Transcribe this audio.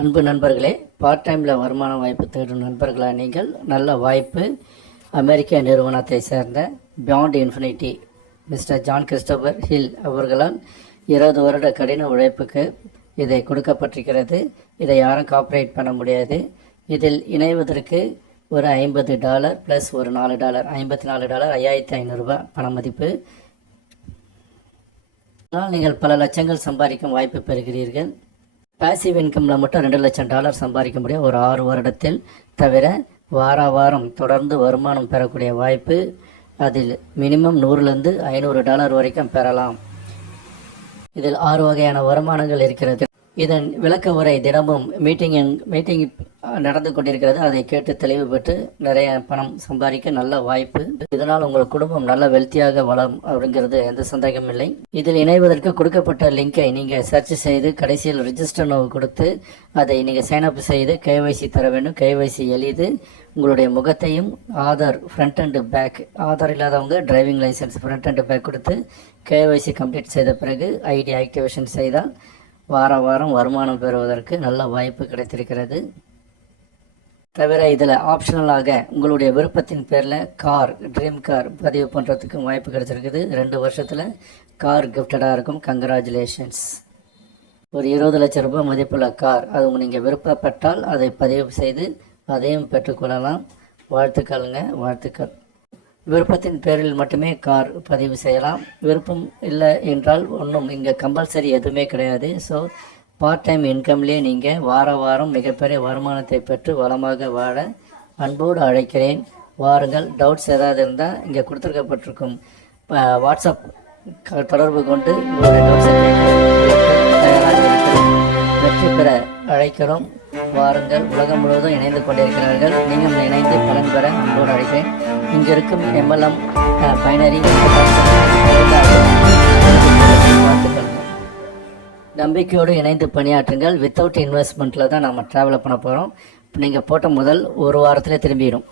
அன்பு நண்பர்களே, பார்ட் டைமில் வருமான வாய்ப்பு தேடும் நண்பர்களாக நீங்கள் நல்ல வாய்ப்பு. அமெரிக்க நிறுவனத்தை சேர்ந்த beyond infinity mister John Christopher Hill அவர்களால் 20 வருட கடின உழைப்புக்கு இதை கொடுக்கப்பட்டிருக்கிறது. இதை யாரும் காப்பரேட் பண்ண முடியாது. இதில் இணைவதற்கு ஒரு $50 ப்ளஸ் ஒரு $4 $54 $5500 பண மதிப்பு. அதனால் நீங்கள் பல லட்சங்கள் சம்பாதிக்கும் வாய்ப்பு பெறுகிறீர்கள். பேசிவ் இன்கமில் மட்டும் $2 லட்சம் சம்பாதிக்க முடியும் ஒரு 6 வருடத்தில். தவிர வாரம் தொடர்ந்து வருமானம் பெறக்கூடிய வாய்ப்பு. அதில் மினிமம் $100லேருந்து $500 வரைக்கும் பெறலாம். இதில் 6 வகையான வருமானங்கள் இருக்கிறது. இதன் விளக்க உரை தினமும் மீட்டிங் நடந்து கொண்டிருக்கிறது. அதை கேட்டு தெளிவு பெற்று நிறைய பணம் சம்பாதிக்க நல்ல வாய்ப்பு. இதனால் உங்கள் குடும்பம் நல்ல வெல்த்தியாக வளரும் அப்படிங்கிறது எந்த சந்தேகமும் இல்லை. இதில் இணைவதற்கு கொடுக்கப்பட்ட லிங்கை நீங்கள் சர்ச் செய்து கடைசியில் ரிஜிஸ்டர் நோவு கொடுத்து அதை நீங்கள் சைன்அப் செய்து KYC தர வேண்டும். KYC எளிது. உங்களுடைய முகத்தையும் Aadhaar front and back, Aadhaar இல்லாதவங்க driving licence front and back கொடுத்து KYC கம்ப்ளீட் செய்த பிறகு ஐடி ஆக்டிவேஷன் செய்தால் வாரம் வருமானம் பெறுவதற்கு நல்ல வாய்ப்பு கிடைத்திருக்கிறது. தவிர இதில் ஆப்ஷனலாக உங்களுடைய விருப்பத்தின் பேரில் ட்ரீம் கார் பதிவு பண்ணுறதுக்கும் வாய்ப்பு கிடைச்சிருக்குது. 2 வருஷத்தில் கார் கிஃப்டடாக இருக்கும். கங்க்ராச்சுலேஷன்ஸ். ஒரு $20 லட்சம் மதிப்புள்ள கார், அது நீங்கள் விருப்பப்பட்டால் அதை பதிவு செய்து அதையும் பெற்றுக்கொள்ளலாம். வாழ்த்துக்கள். விருப்பத்தின் பேரில் மட்டுமே கார் பதிவு செய்யலாம். விருப்பம் இல்லை என்றால் ஒன்றும் இங்கே கம்பல்சரி எதுவுமே கிடையாது. ஸோ பார்ட் டைம் இன்கம்லேயே நீங்கள் வாரம் மிகப்பெரிய வருமானத்தை பெற்று வளமாக வாழ அன்போடு அழைக்கிறேன். வாருங்கள். டவுட்ஸ் ஏதாவது இருந்தால் இங்கே கொடுத்துருக்கப்பட்டிருக்கும் வாட்ஸ்அப் தொடர்பு கொண்டு உங்களுடைய டவுட்ஸை தயாராக இருக்கிறோம். வெற்றி பெற அழைக்கிறோம். வாருங்கள். உலகம் முழுவதும் இணைந்து கொண்டிருக்கிறார்கள். நீங்கள் இணைந்து பலன் பெற அன்போடு அழைக்கிறேன். இங்கே இருக்கும் MLM பைனரி நம்பிக்கையோடு இணைந்து பணியாற்றுங்கள். வித்தவுட் இன்வெஸ்ட்மெண்ட்டில் தான் நம்ம ட்ராவல் பண்ண போகிறோம். நீங்கள் போட்ட முதல் ஒரு வாரத்திலே திரும்பிடும்.